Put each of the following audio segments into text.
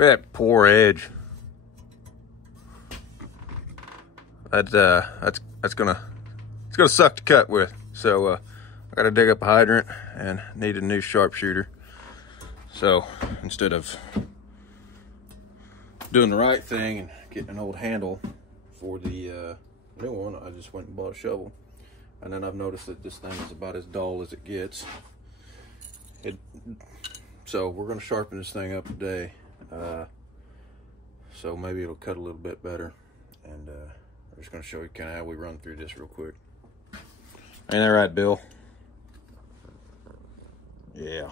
Look at that poor edge. That's gonna suck to cut with. So I gotta dig up a hydrant and need a new sharpshooter. So instead of doing the right thing and getting an old handle for the new one, I just went and bought a shovel. And then I've noticed that this thing is about as dull as it gets. So we're gonna sharpen this thing up today. So maybe it'll cut a little bit better. And I'm just gonna show you kind of how we run through this real quick. Ain't that right, Bill? Yeah.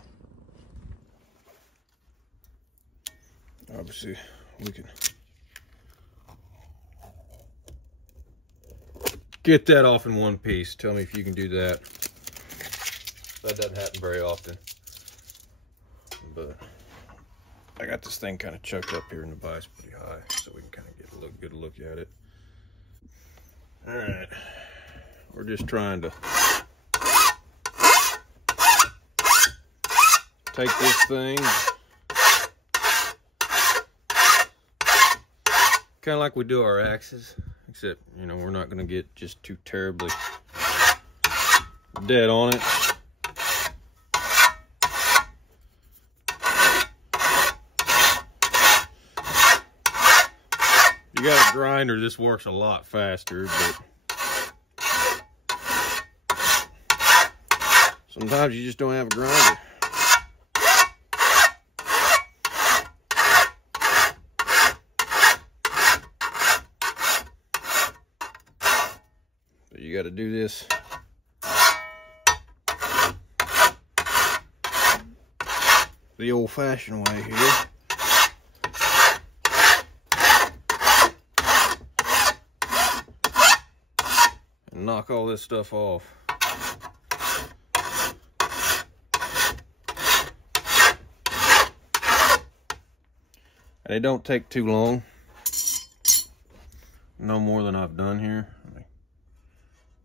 Obviously, we can get that off in one piece. Tell me if you can do that. That doesn't happen very often. But I got this thing kind of chucked up here in the vise pretty high, so we can kind of get a good look at it. All right, we're just trying to take this thing, kind of like we do our axes, except, you know, we're not going to get just too terribly dead on it. You got a grinder, this works a lot faster, but sometimes you just don't have a grinder. So you got to do this the old-fashioned way here. Knock all this stuff off. And it don't take too long. No more than I've done here. Let me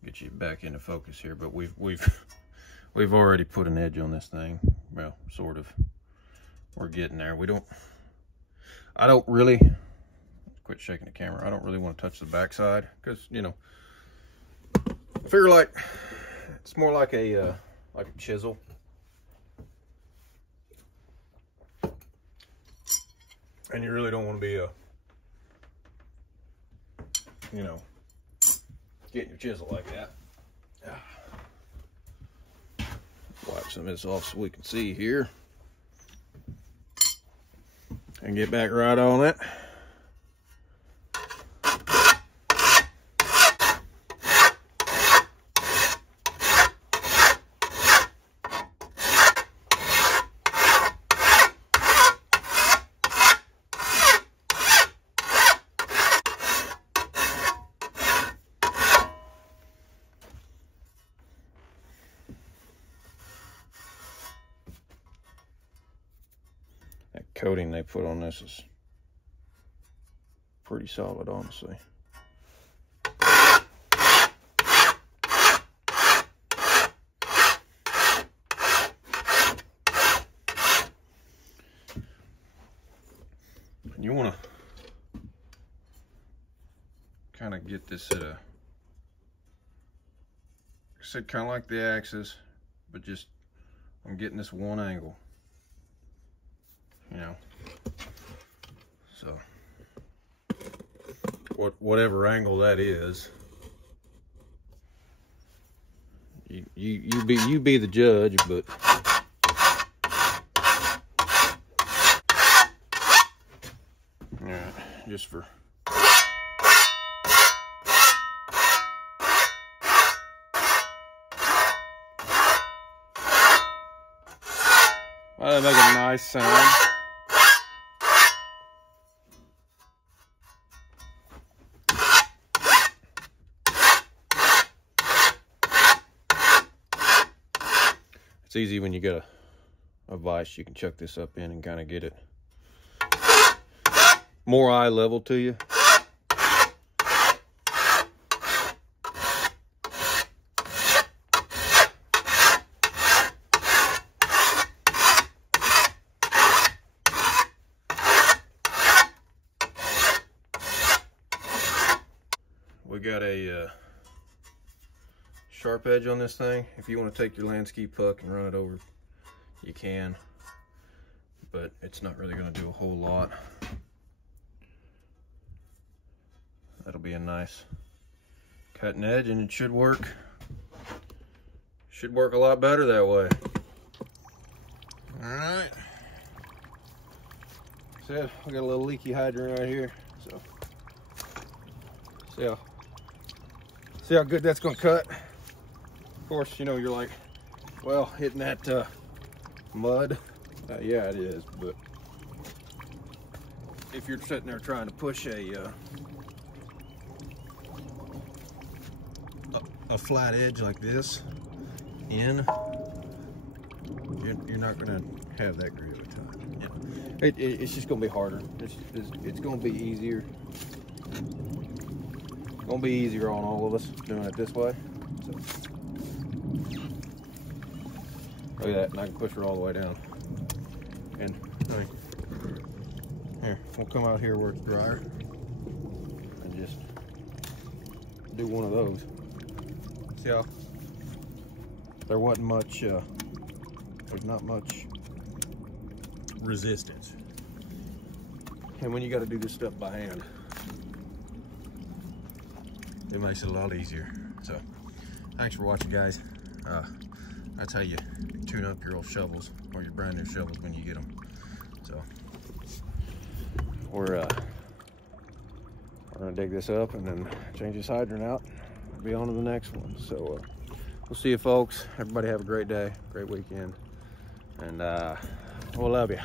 get you back into focus here, but we've already put an edge on this thing. Well, sort of. We're getting there. I don't really quit shaking the camera. I don't really want to touch the backside because, you know, I figure like it's more like a chisel. And you really don't want to be you know, getting your chisel like that. Wipe some of this off so we can see here. And get back right on it. Coating they put on this is pretty solid, honestly. You want to kind of get this at a, like I said, kind of like the axis, but just I'm getting this one angle. You know, so whatever angle that is, you be the judge, but yeah, just for well, that make a nice sound. It's easy when you get a vise, you can chuck this up in and kind of get it more eye level to you. We got a sharp edge on this thing. If you want to take your Lansky puck and run it over, you can, but it's not really going to do a whole lot. That'll be a nice cutting edge, and it should work. Should work a lot better that way. All right. So we got a little leaky hydrant right here. So see how good that's gonna cut. Of course, you know, you're like, well, hitting that mud. Yeah, it is. But if you're sitting there trying to push a flat edge like this in, you're not gonna have that great of a time. Yeah. It's just gonna be harder. It's gonna be easier. It's gonna be easier on all of us doing it this way. So, look at that, and I can push it all the way down. And I mean, here, we'll come out here where it's drier and just do one of those. See how there wasn't much, there's not much resistance. And when you got to do this stuff by hand, it makes it a lot easier. So thanks for watching, guys. That's how you tune up your old shovels, or your brand new shovels when you get them. So we're gonna dig this up and then change this hydrant out. Be on to the next one. So we'll see you folks. Everybody have a great day, great weekend, and we'll love you.